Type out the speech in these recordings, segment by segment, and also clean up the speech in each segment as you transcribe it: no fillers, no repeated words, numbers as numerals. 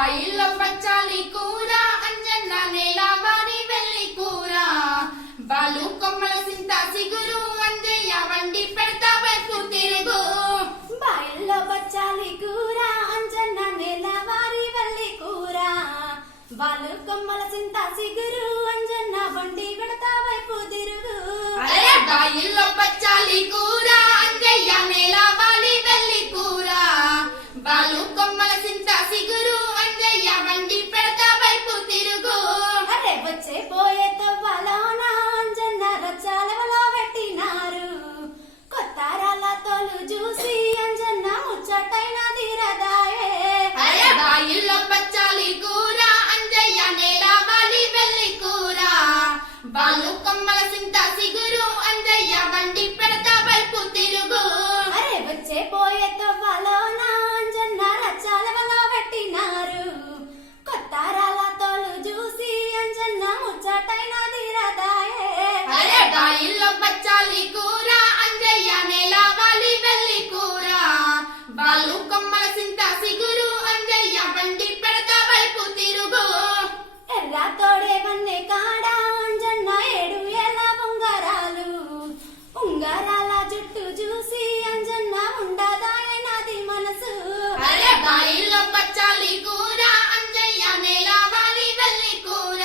బాయిల్లో పచ్చాలి కూర అంజన్న నేల వారి వెళ్ళి కూర బాలు కొమ్మల సింత సిగురు అంజయ్య వండి పెడతా వైపు తిరుగు బాయిల్లో పచ్చాలి కూర అంజన్న నేల వారి వెళ్ళి కూర బాలు కొమ్మల సింత సిగురు అంజన్న వండి పెడతా వైపు తిరుగు అరే బాయిల్లో పచ్చాలి కూర అంజయ్య నేల వారి వెళ్ళి కూర బాలు కొమ్మల సింత సిగురు అంజయ్య వండి పెడతా వైపు తిరుగు అరే వచ్చే పోయే తవ్వలోన అంజన్న రచ్చాలవలో పెట్టినారు కొత్త రాళ్ళతోలు చూసి అంజన్న ముచ్చటైన తీరదాయే అరే బాయిల్లో పచ్చాలి కూర అంజయ్య నేల వారి వెళ్ళి కూర బాలు కొమ్మల సింత సిగురు అంజయ్య వండి పెడతా వైపు తిరుగు అరే వచ్చే పోయే తవ్వలోన అంజన్న రచ్చాలవలో పెట్టినారు కొత్త రాళ్ళతోలు చూసి అంజన్న ముచ్చటైన తీరదాయే అరే బాయిల్లో పచ్చాలి కూర అంజయ్య నేల వారి వెళ్ళి కూర బాలు కొమ్మల సింత సిగురు అంజయ్య వండి పెడతా వైపు తిరుగు ఎర్ర తోడే వన్నె కాడ అంజన్న 7 ఏళ్ళ ఉంగరాల జుట్టు చూసి అంజన్న ఉండదాయనది మనసు అరే బాయిల్లో పచ్చాలి కూర అంజయ్య నేల వారి వెళ్ళి కూర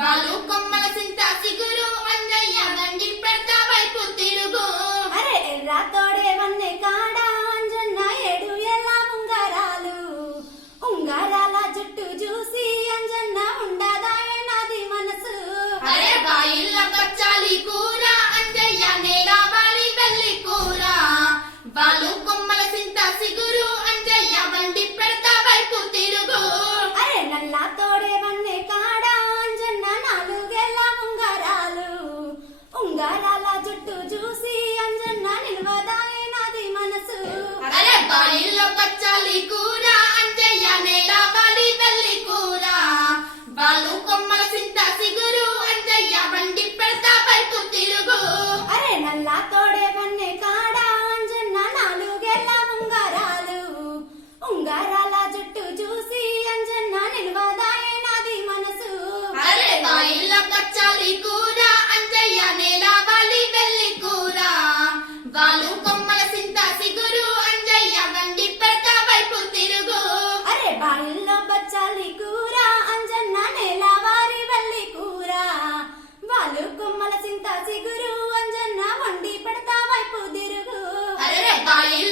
బాలు కొమ్మల సింత సిగురు అంజయ్య వండి పెడతా వైపు తిరుగు అరే ఎర్ర తోడే వన్నె కాడ అంజన్న 7 ఏళ్ళ ఉంగరాల జుట్టు చూసి అంజన్న ఉండదాయనది మనసు అరే బాయిల్లో పచ్చాలి కూర అంజయ్య నేల వారి వెళ్ళి కూర బాలు కొమ్మల సింత సిగురు అంజయ్య వండి పెడతా వైపు తిరుగు అరే నల్ల తోడే వన్నె కాడ అంజన్న 4 ఏళ్ళ ఉంగరాల జుట్టు చూసి అంజన్న నిలవదాయనది మనసు అరే బాయిల్లో పచ్చాలి కూర అంజయ్య నేల వారి వెళ్ళి కూర బాలు కొమ్మల సింత సిగురు అంజయ్య వండి పెడతా వైపు తిరుగు అరే నల్ల తోడే వన్నె కాడ అంజన్న 4 ఏళ్ళ ఉంగరాల జుట్టు చూసి అంజన్న నిలవదాయనది మనసు అరే బాయిల్లో పచ్చాలి కూర అంజయ్య నేల వారి వెళ్ళి కూర బాలు కొమ్మల సింత సిగురు అంజయ్య వండి పెడతా వైపు తిరుగు అరే బాయిల్లో బచ్చాలి కూర అంజన్న నేల వారి వెళ్ళి కూర వాళ్ళు కొమ్మల సింత సిగురు అంజన్న వండి పెడతా వైపు తిరుగు అరే బాయిల్లో